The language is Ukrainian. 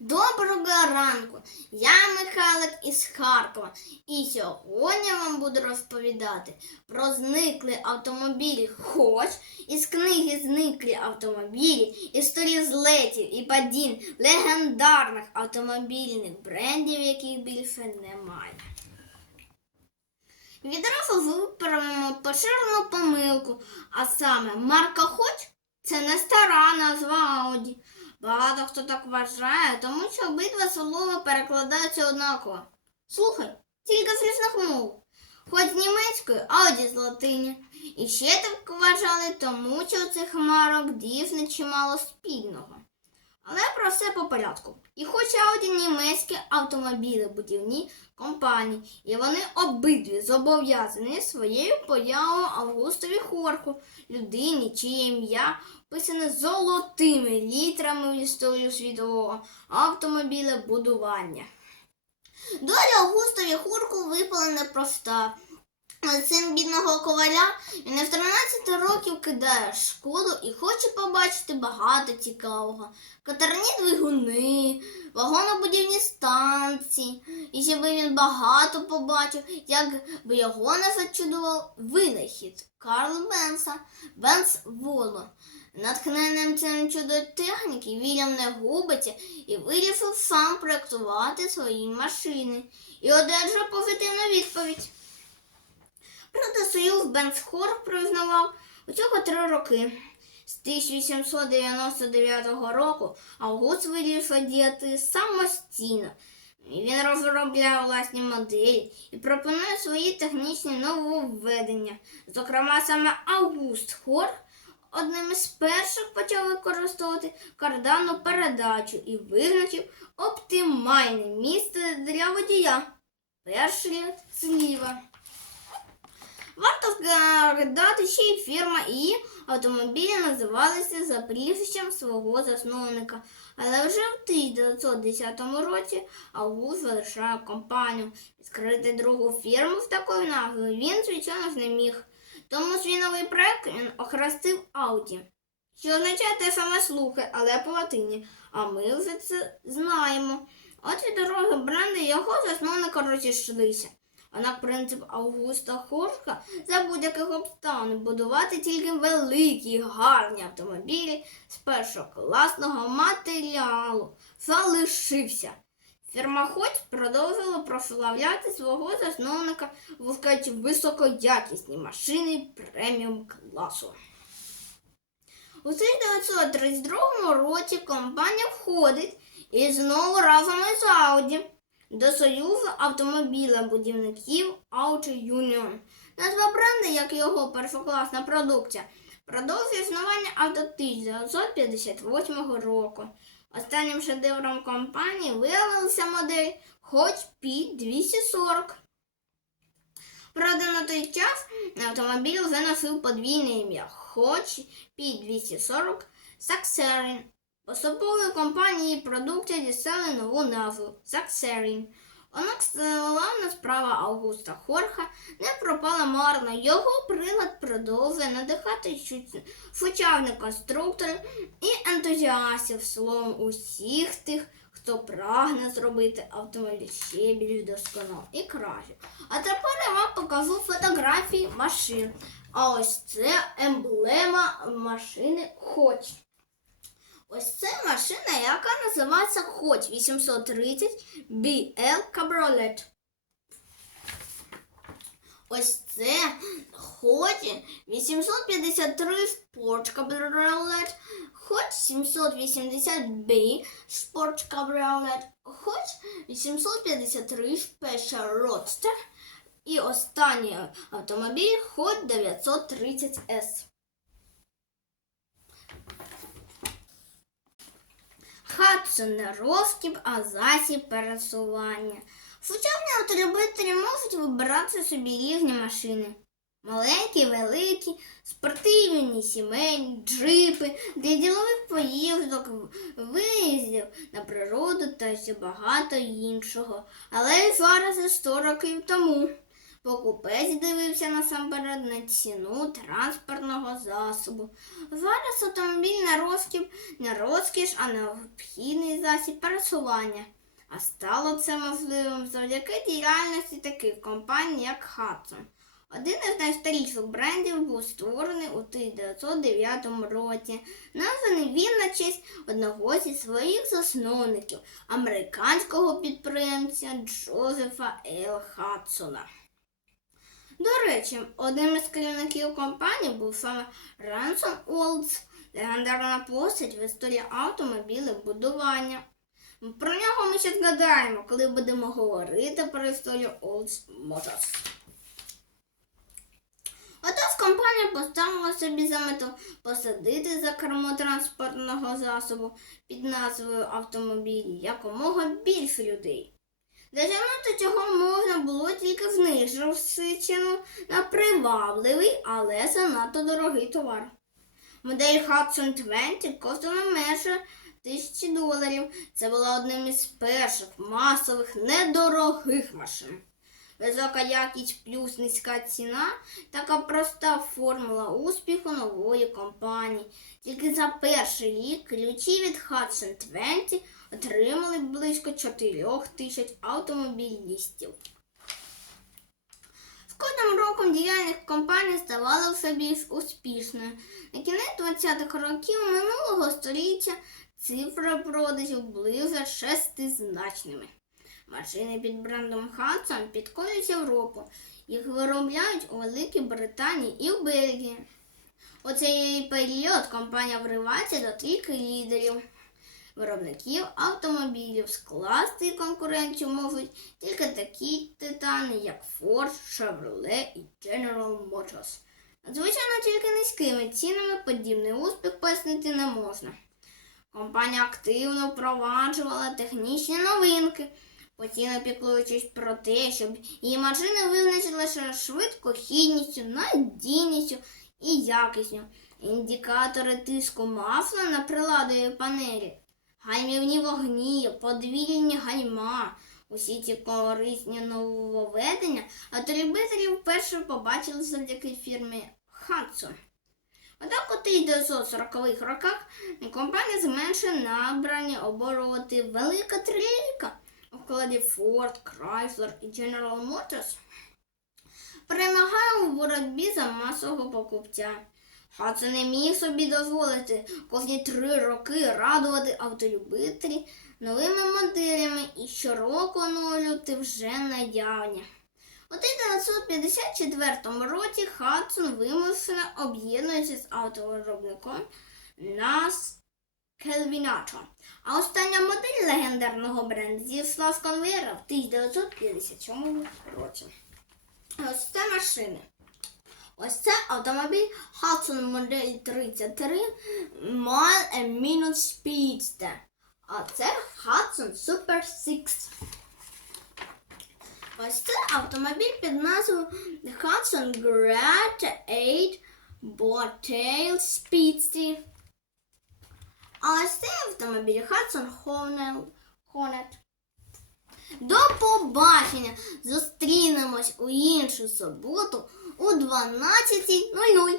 Доброго ранку! Я Михайлик із Харкова. І сьогодні я вам буду розповідати про зниклий автомобіль Хоч із книги Зниклі автомобілі, історії злетів і падінь легендарних автомобільних брендів, яких більше немає. Відразу виправимо поширену помилку, а саме марка Хоч це не стара назва Ауді. Багато хто так вважає, тому що обидва слова перекладаються однаково. Слухай, тільки з різних мов. Хоч з німецької, Ауді з латині. І ще так вважали, тому що у цих марок дійсно чимало спільного. Але про все по порядку. І хоч Ауді німецькі автомобілі будівні компанії, і вони обидві зобов'язані своєю появою Августові Хорку, людині, чиє ім'я писане золотими літрами в історію світового автомобілебудування. Доля Августові Хорку випала непроста. Син бідного коваля він в 13 років кидає школу і хоче побачити багато цікавого. Катерні двигуни, вагонобудівні станції. І щоб він багато побачив, як би його не зачудував винахід Карл Бенса, Бенс Воло. Натхненням цим чудо техніки Вільям не губиться і вирішив сам проектувати свої машини і одержав позитивну відповідь. Проте Союз Бенсхор признавав усього три роки. З 1899 року Август вирішив діяти самостійно. Він розробляє власні моделі і пропонує свої технічні нововведення. Зокрема, саме Август Хор одним із перших почав використовувати карданну передачу і визначив оптимальне місце для водія. Перший ряд зліва. Варто згадати, що і фірма і автомобілі називалися за прізвищем свого засновника. Але вже в 1910 році Август залишає компанію. Відкрити другу фірму з такою назвою він, звичайно ж, не міг. Тому свій новий проект він охрестив Ауді, що означає те саме слухи, але по латині. А ми вже це знаємо. От від дороги бренди його засновника розійшлися. Однак принцип Августа Хорка за будь-яких обставин будувати тільки великі гарні автомобілі з першокласного матеріалу залишився. Фірма Хоч продовжила прославляти свого засновника, випускаючи високоякісні машини преміум класу. У 1932 році компанія входить і знову разом із Audi до Союзу автомобілебудівників Auto Union. Назва бренду, як його першокласна продукція, продовжує існування аж до 1958 року. Останнім шедевром компанії виявилася модель Hodge P240. Правда, на той час автомобіль вже носив подвійне ім'я Hodge P240 Saxerin. особливо компанії продукти дістали нову назву Saxerin. Однак головна справа Августа Хорха не пропала марно. Його прилад продовжує надихати сучасних конструкторів і ентузіастів словом усіх тих, хто прагне зробити автомобіль ще більш досконало і краще. А тепер я вам покажу фотографії машин. А ось це емблема машини Хоч. Ось це машина, яка називається Хоч 830 BL Cabriolet. Ось це Хоч 853 Sport Cabriolet, Хоч 780B Sport Cabriolet, Хоч 853 Special Roadster і останній автомобіль Хоч 930S. Хат це не розкіп, а засіб пересування. Сучасні автолюбителі можуть вибирати собі різні машини. Маленькі, великі, спортивні, сімейні, джипи для ділових поїздок, виїздів на природу та ще багато іншого. Але зараз і 100 років тому Покупець дивився насамперед на ціну транспортного засобу. Зараз автомобіль не розкіп, не розкіш, а необхідний засіб пересування. А стало це можливим завдяки діяльності таких компаній, як Hudson. Один із найстаріших брендів був створений у 1909 році. Названий він на честь одного зі своїх засновників, американського підприємця Джозефа Л. Хадсона. До речі, одним із керівників компанії був саме Ренсон Олдс, легендарна постать в історії автомобілебудування. Про нього ми ще згадаємо, коли будемо говорити про історію Olds Motors. Отож компанія поставила собі за мету посадити за кермо транспортного засобу під назвою автомобіль якомога більше людей. Досягнути цього можна було тільки зниживши ціну на привабливий, але занадто дорогий товар. Модель Hudson 20 коштувала менше тисячі доларів. Це була одним із перших масових недорогих машин. Висока якість плюс низька ціна така проста формула успіху нової компанії. Тільки за перший рік ключі від Hudson 20 отримали близько 4 тисяч автомобілістів. З кожним роком діяльність компанії ставала все більш успішною. На кінець 20-х років минулого століття цифри продажів були вже шестизначними. Машини під брендом Hudson підкорюють Європу. Їх виробляють у Великій Британії і в Бельгії. У цей період компанія вривається до трійки лідерів. Виробників автомобілів скласти конкуренцію можуть тільки такі титани, як Ford, Chevrolet і General Motors. Звичайно, тільки низькими цінами подібний успіх пояснити не можна. Компанія активно впроваджувала технічні новинки, постійно піклуючись про те, щоб її машини визначилися швидкохідністю, надійністю і якістю. Індикатори тиску масла на приладовій панелі, гальмівні вогні, подвійні гальма. Усі ці корисні нововведення автолюбителі вперше побачили завдяки фірмі Hudson. Однак у 1940-х роках компанія зменшує набрані обороти велика трилійка у складі Ford, Chrysler і General Motors перемагає у боротьбі за масового покупця. Хадсон не міг собі дозволити кожні три роки радувати автолюбителі новими моделями і щороку оновлювати вже наявні. У 1954 році Хадсон вимушено об'єднується з автовиробником NAS Kelvinato. А остання модель легендарного бренду зійшла з конвейера в 1957 році. Ось це машини. Ось це автомобіль Hudson модель 33 Mile and Minute Speedster. А це Hudson Super 6. Ось це автомобіль під назвою Hudson Great 8 Bobtail Speedster. А ось цей автомобіль Hudson Хонет. До побачення! Зустрінемось у іншу суботу у 12.00.